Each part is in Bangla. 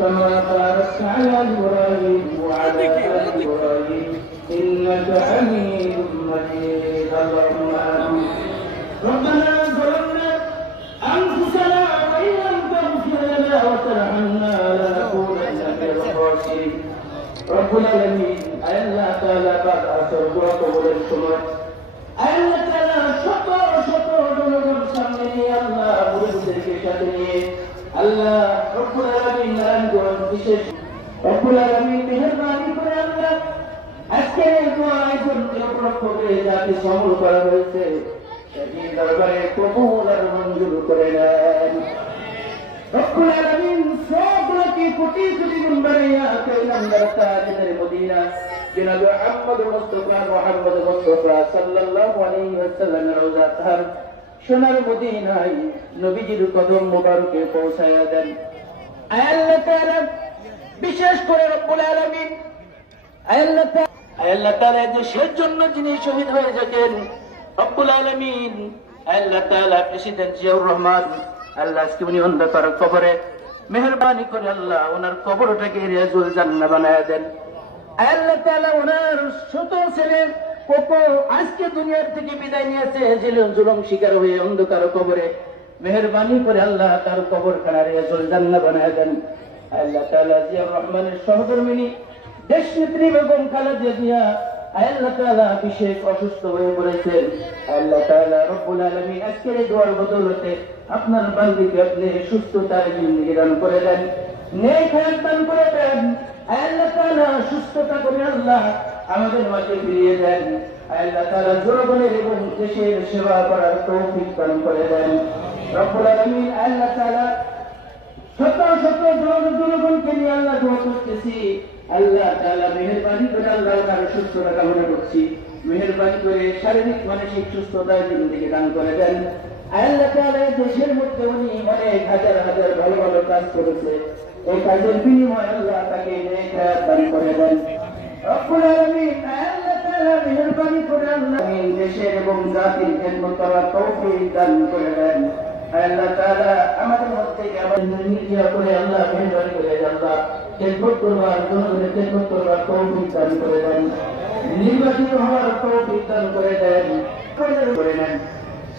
كما باركت على إبراهيم وعلى آل إبراهيم إنك حميد مجيد اللهم آمين ربنا ظلمنا أنفسنا وإن لم تغفر لنا وترحمنا لنكونن من الخاسرين رب العالمين আল্লাহ তাআলা পাক আসর দোয়া কবুলের সময় আল্লাহ তাআলা শত শত জনগণ সামনে নিয়ে আল্লাহ মুরিদদেরকে সাথে নিয়ে আল্লাহ রব্বুল আলামিন নারায়ণগঞ্জ বিশেষ রব্বুল আলামিন মেহেরবানি করে আল্লাহ আজকে দোয়া আয়োজনকে উপলক্ষ করে যা কিছু আমল করা হয়েছে সেটি দরবারে কবুল আর মঞ্জুর করে নেন রব্বুল আলামিন সবগুলোকে কোটি কোটি গুণ বাড়াইয়া কইলাম তাজের মদিনা জনাব মুহাম্মদ মুস্তাফা সাল্লাল্লাহু আলাইহি ওয়াসাল্লামের রওজা তাহার সোনার মদিনায় নবীজির কদম মোবারকে পৌঁছায়া দেন আল্লাহ তাআলা বিশেষ করে রব্বুল আলামিন আল্লাহ তাআলা দেশের জন্য যিনি শহীদ হয়ে গেছেন রব্বুল আলামিন আল্লাহ তাআলা প্রেসিডেন্ট জিয়াউর রহমান আল্লাহ আজকে উনি অন্ধকার কবরে মেহেরবানি করে আল্লাহ ওনার কবরটাকে রিয়াজুল জান্নাহ বানায়া দেন আল্লাহ তাআলা ওনার ছোট ছেলে কোকো আজকে দুনিয়ার থেকে বিদায় নিয়েছে জুলুম শিকার হয়ে অন্ধকার কবরে মেহেরবানি করে আল্লাহ তার কবরখানা রিয়াজুল জান্নাহ বানায়া দেন আল্লাহ তাআলা জিয়াউর রহমানের সহধর্মিনী দেশনেত্রী বেগম খালেদা জিয়া আল্লাহ তাআলা বিশেষ অসুস্থ হয়ে পড়েছেন আল্লাহ তাআলা রব্বুল আলামিন আজকের এই দোয়ার বদৌলতে আপনার বান্দিকে আপনি সুস্থতার জিন্দেগি দান করে দেন নেক হায়াত দান করে দেন আল্লাহ তাআলা সুস্থতা করে আল্লাহ আমাদের মাঝে ফিরিয়ে দেন আল্লাহ তাআলা জনগণের এবং দেশের সেবা করার তৌফিক দান করে দেন রব্বুল আলামিন আল্লাহ তাআলা শত শত জনগণকে নিয়ে আল্লাহ দোয়া করতেছি আল্লাহ তাআলা মেহেরবানি করে আল্লাহ তার সুস্থতা কামনা করছি মেহেরবানি করে শারীরিক মানসিক সুস্থতার জিন্দেগি দান করে দেন আল্লাহ তাআলা দেশের মধ্যে উনি অনেক হাজার হাজার ভালো ভালো কাজ করেছে এই কাজের বিনিময়ে আল্লাহ তাকে নেক হায়াত দান করে দেন রব্বুল আলামিন আল্লাহ তাআলা মেহেরবানি করে আল্লাহ দেশের এবং জাতির খেদমত করার তৌফিক দান করে দেন আল্লাহ তাআলা আমাদের মধ্যে আমাদের নির্মিত করে আল্লাহ মেহেরবানি করে আল্লাহ খেদমত করবার জনগণের খেদমত করবার তৌফিক দান করে দেন নির্বাচিত হওয়ার তৌফিক দান করে দেন করে নেন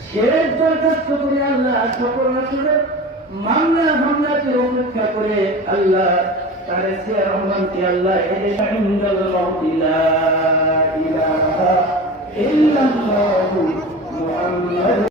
শেষ দরখাস্ত করে আল্লাহ সকল রাসূলের মামলাকে উপেক্ষা করে আল্লাহ তার জিয়া রহমানকে আল্লাহ এদেশে ইনদাল মাউতি লা ইলাহা ইল্লাল্লাহু মুহাম্মাদ